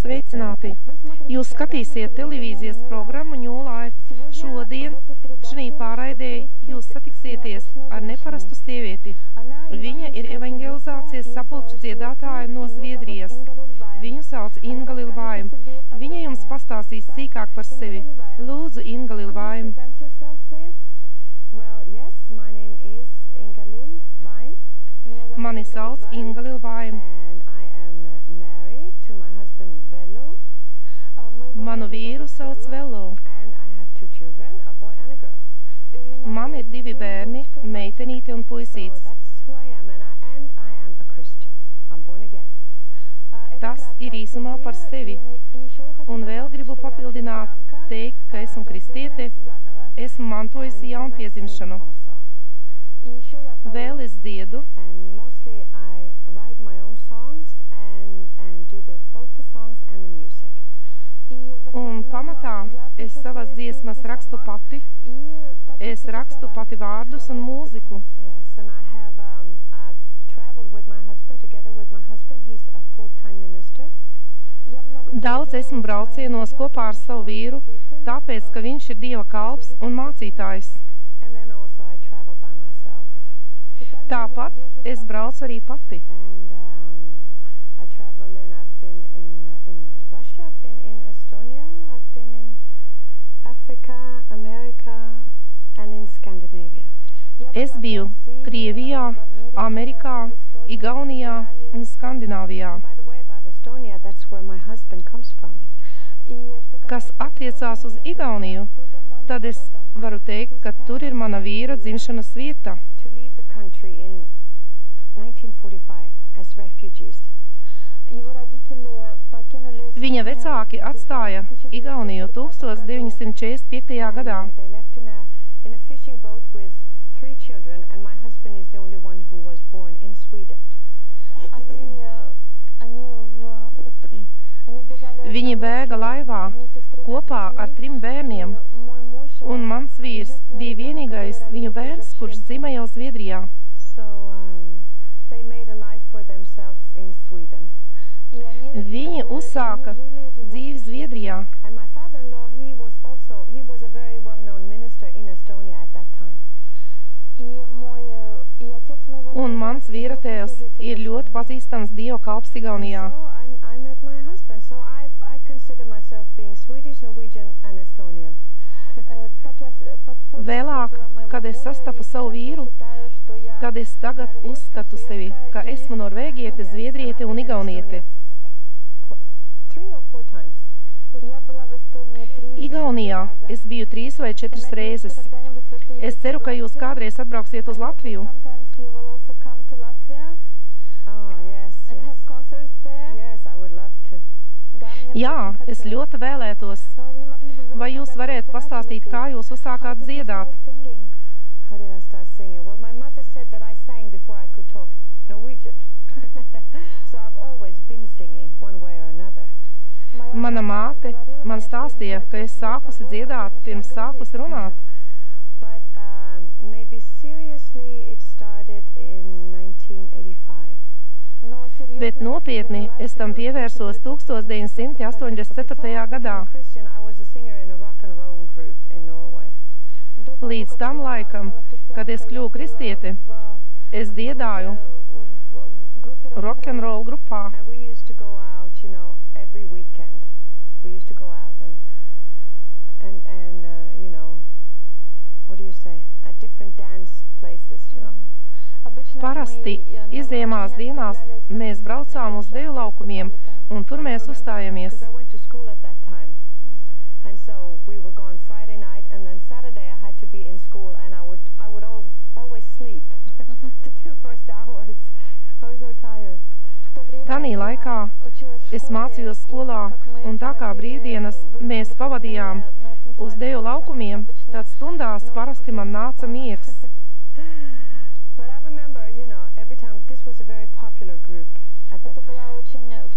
Sveicināti! Jūs skatīsiet televīzijas programmu New Life. Šodien šī pārraidē jūs satiksieties ar neparastu sievieti. Viņa ir evangelizācijas sapulču dziedātāja no Zviedrijas. Viņu sauc Inga Lilvājum. Viņa jums pastāstīs sīkāk par sevi. Lūdzu, Inga Lilvājum. Mani sauc Inga Lilvājum. Manu vīru sauc Velo. Man ir 2 bērni, meitenīte un puisīts. Tas ir īsumā par sevi. Un vēl gribu papildināt, teikt, ka esmu kristiete, esmu mantojusi jaunpiedzimšanu. Vēl es dziedu. Un pamatā es savas dziesmas rakstu pati. Es rakstu pati vārdus un mūziku. Daudz esmu braucienos kopā ar savu vīru, tāpēc, ka viņš ir Dieva kalps un mācītājs. Tāpat es braucu arī pati. Es biju Krievijā, Amerikā, Igaunijā un Skandināvijā. Kas attiecās uz Igauniju, tad es varu teikt, ka tur ir mana vīra dzimšanas vieta. Viņa vecāki atstāja Igauniju 1945. gadā. Viņi bēga laivā kopā ar 3 bērniem, un mans vīrs bija vienīgais viņu bērns, kurš dzima jau Zviedrijā. Viņi uzsāka dzīvi Zviedrijā. Un mans vīra tēvs ir ļoti pazīstams Dieva kalps Igaunijā. Vēlāk, kad es sastapu savu vīru, tad es tagad uzskatu sevi, ka esmu norvēgiete, zviedriete un igauniete. Igaunijā es biju 3 vai 4 reizes. Es ceru, ka jūs kādreiz atbrauksiet uz Latviju. Jā, es ļoti vēlētos. Vai jūs varētu pastāstīt, kā jūs uzsākāt dziedāt? Mana māte man stāstīja, ka es sākusi dziedāt pirms sākusi runāt. Bet nopietni es tam pievērsos 1984. gadā. Līdz tam laikam, kad es kļuvu kristiete, es dziedāju rock'n'roll grupā. Parasti izziemās dienās mēs braucām uz deju laukumiem, un tur mēs uzstājamies. Tanī laikā es mācījos skolā, un tā kā brīvdienas mēs pavadījām uz deju laukumiem, tad stundās parasti man nāca miegs.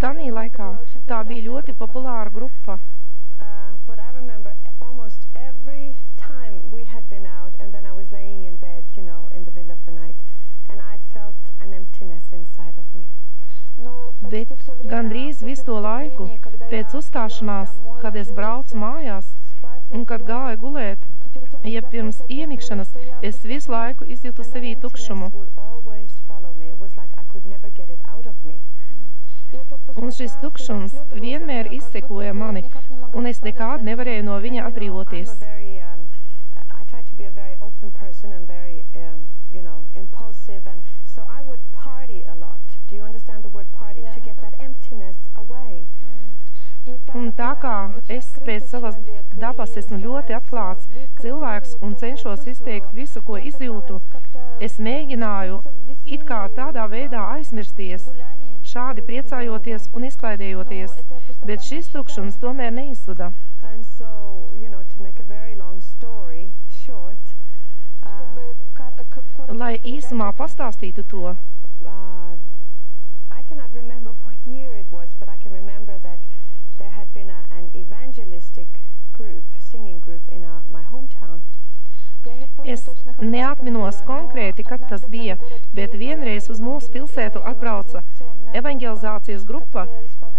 Tanī laikā tā bija ļoti populāra grupa. Bet gandrīz visu to laiku pēc uzstāšanās, kad es braucu mājās un kad gāju gulēt, ja pirms iemikšanas es visu laiku izjūtu sevī tukšumu. Un šis tukšums vienmēr izsekoja mani, un es nekād nevarēju no viņa atbrīvoties. Un tā kā es pēc savas dabas esmu ļoti atklāts cilvēks un cenšos izteikt visu, ko izjūtu, es mēģināju it kā tādā veidā aizmirsties, šādi priecājoties un izklaidējoties, bet šis tukšums tomēr neizsuda. Lai īsumā pastāstītu to, I cannot remember what year it was, but I can remember that there had been an evangelistic group, singing group in my hometown. Es neatminos konkrēti, kad tas bija, bet vienreiz uz mūsu pilsētu atbrauca evangelizācijas grupa,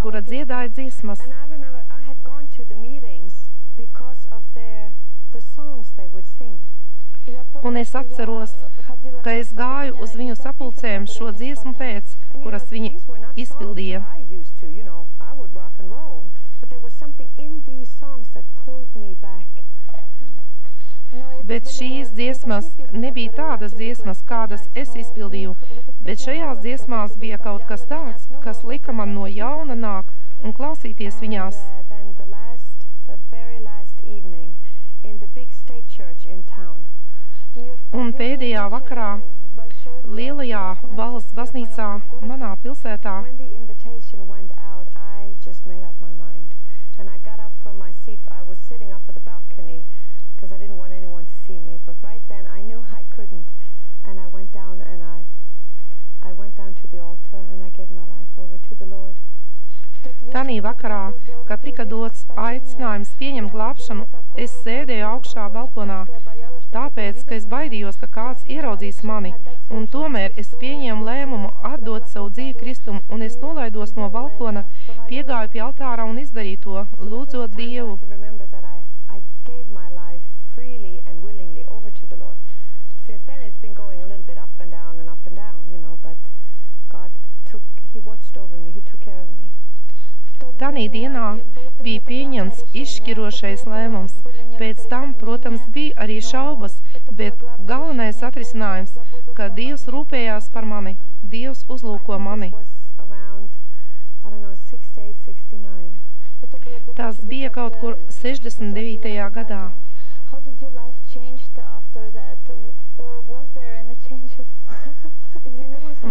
kura dziedāja dziesmas. And I remember I had gone to the meetings because of the songs they would sing. Un es atceros, ka es gāju uz viņu sapulcēm šo dziesmu pēc, kuras viņi izpildīja. Bet šīs dziesmas nebija tādas dziesmas, kādas es izpildīju, bet šajās dziesmās bija kaut kas tāds, kas lika man no jauna nāk un klausīties viņās. Un pēdējā vakarā lielajā valsts baznīcā manā pilsētā Tanī vakarā, kad tika dots aicinājums pieņemt glābšanu, es sēdēju augšā balkonā, tāpēc, ka es baidījos, ka kāds ieraudzīs mani, un tomēr es pieņēmu lēmumu atdot savu dzīvi Kristum, un es nolaidos no balkona, piegāju pie altāra un izdarīju to, lūdzot Dievu. Tanī dienā bija pieņemts izšķirošais lēmums. Pēc tam, protams, bija arī šaubas, bet galvenais atrisinājums, ka Dievs rūpējās par mani, Dievs uzlūko mani. Tas bija kaut kur 69. gadā.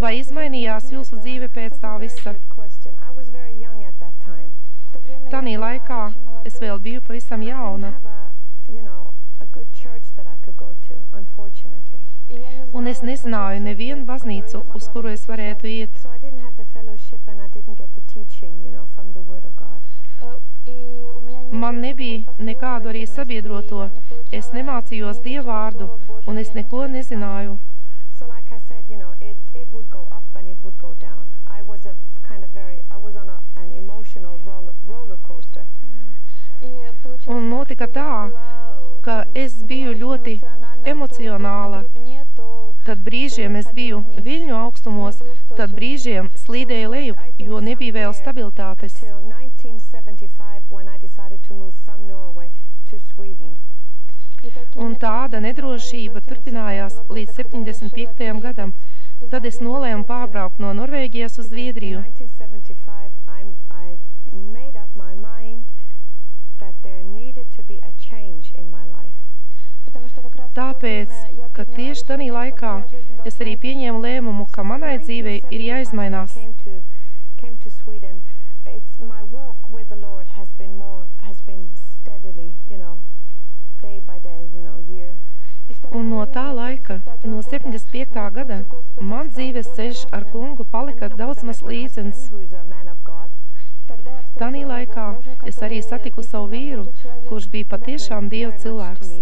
Vai izmainījās jūsu dzīve pēc tā visa? Tanī laikā es vēl biju pavisam jauna. Un es nezināju nevienu baznīcu, uz kuru es varētu iet. Man nebija nekādu arī sabiedroto, es nemācījos Dievu vārdu, un es neko nezināju. So like I said, it would go up and it would go down. I was on an emotional roller coaster. Un notika tā, ka es biju ļoti emocionāla. Tad brīžiem es biju viļņu augstumos, tad brīžiem slīdēju lejup, jo nebija vēl stabilitātes. Un tāda nedrošība turpinājās līdz 75. gadam. Tad es nolēmu pārbraukt no Norvēģijas uz Zviedriju. Tāpēc, ka tieši tanī laikā es arī pieņēmu lēmumu, ka manai dzīvei ir jāizmainās. Un no tā laika, no 75. gada, man dzīves ceļš ar kungu palika daudz maz līdzens. Tanī laikā es arī satiku savu vīru, kurš bija patiešām Dieva cilvēks.